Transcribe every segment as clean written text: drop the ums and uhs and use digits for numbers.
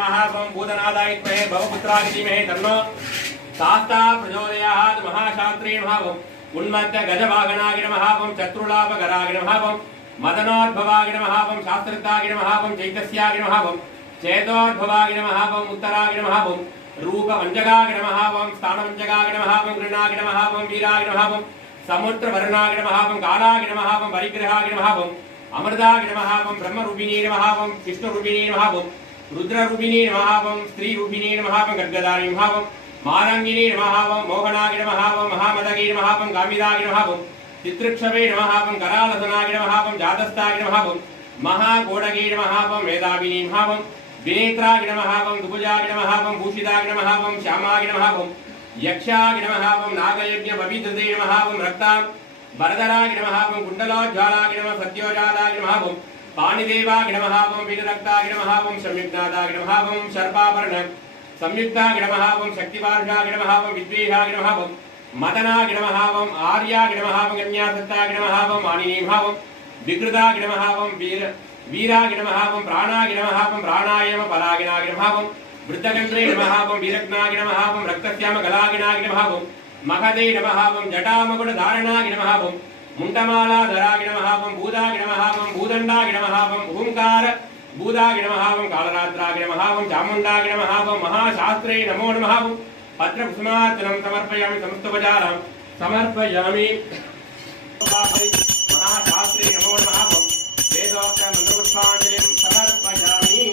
नमः ओम भूतनादाय विद्महे भवपुत्राय धीमहि तन्नो शास्ता प्रचोदयात् महाशास्त्रे नमः ओम उन्मत्त गजवागणाय नमः ओम चतुर्लाभकराय नमः ओम मदनोद्भवाय नमः ओम शास्त्रताय नमः ओम चैतस्याय नमः ओम चेतोद्भवाय नमः ओम उत्तराय नमः ओम रूपवंजगाय नमः ओम स्थानवंजगाय नमः ओम गृणाय नमः ओम वीराय नमः ओम समुद्रवर्णाय नमः ओम कालाय नमः ओम परिग्रहाय नमः ओम अमृताय नमः ओम ब्रह्मरूपिणी नमः ओम विष्णुरूपिणी नमः ओम रुद्ररूपिणी नमः ओम स्त्रीरूपिणी नमः ओम गद्गदाय नमः ओम मारंगिनी नमः ओम मोहनाय नमः ओम महामदगे नमः ओम गामिदाय नमः ओम चित्रक्षवे नमः ओम करालसनाय नमः ओम जातस्ताय नमः ओम महागोडगे नमः ओम मेधाविनी नमः ओम विनेत्राय नमः ओम दुभुजाय नमः ओम भूषिताय नमः ओम श्यामाय नमः ओम यक्षाय नमः ओम नागयज्ञ पवित्रते नमः ओम रक्ता वरदराय नमः ओम कुंडलोज्ज्वलाय नमः सत्योजालाय नमः ओम पाणिदेवाय नमः ओम वीररक्ताय नमः ओम संयुक्तादाय नमः ओम सर्पावर्ण संयुक्ताय नमः ओम शक्तिवार्षाय नमः ओम विद्वेषाय नमः ओम मदनाय नमः ओम आर्याय नमः ओम गम्यासत्ताय नमः ओम मानिनी नमः ओम विकृताय नमः ओम वीराय नमः ओम प्राणाय नमः ओम प्राणायाम परागिनाय नमः ओम वृद्धगंत्रे नमः ओम वीरग्नाय नमः ओम रक्तश्याम गलागिनाय नमः ओम महदे नमः ओम जटामकुट धारणाय नमः ओम मुंडमालाधराय नमः ओम भूदाय नमः ओम भूदंडाय नमः ओम ओंकार भूदाय नमः ओम कालरात्राय नमः ओम चामुंडाय नमः ओम महाशास्त्रे नमो नमः ओम पत्रकुसुमार्चनं समर्पयामि समस्तोपचारं समर्पयामि महाशास्त्रे नमो नमः ओम वेदोक्त मंत्रपुष्पांजलिं समर्पयामि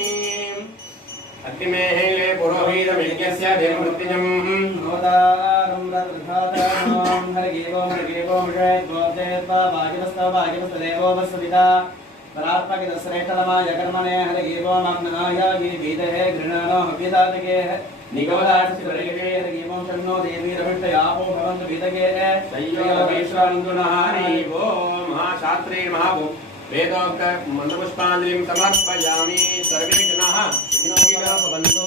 अग्निमेः पुरोहितमेज्ञस्य देवमृत्युञ्जं नोदानं रत्नधातानं हरिगेवो षड्गोप्तेत्वा वाजिवस्तदेवो वसुविता परात्मकितश्रेष्ठतमाय कर्मणे हरिगेवो मग्नाय गीते गृणानो विदातके निगमदाक्षिवरेगे हरिगेवो शन्नो देवी रविष्टयापो भवन्तु विदगे सय्योगेश्वरन्दुनहारि ओम महाशास्त्रे नमः ओम वेदोक्त मंत्रपुष्पांजलिं समर्पयामि सर्वे जनाः सुखिनो भवन्तु।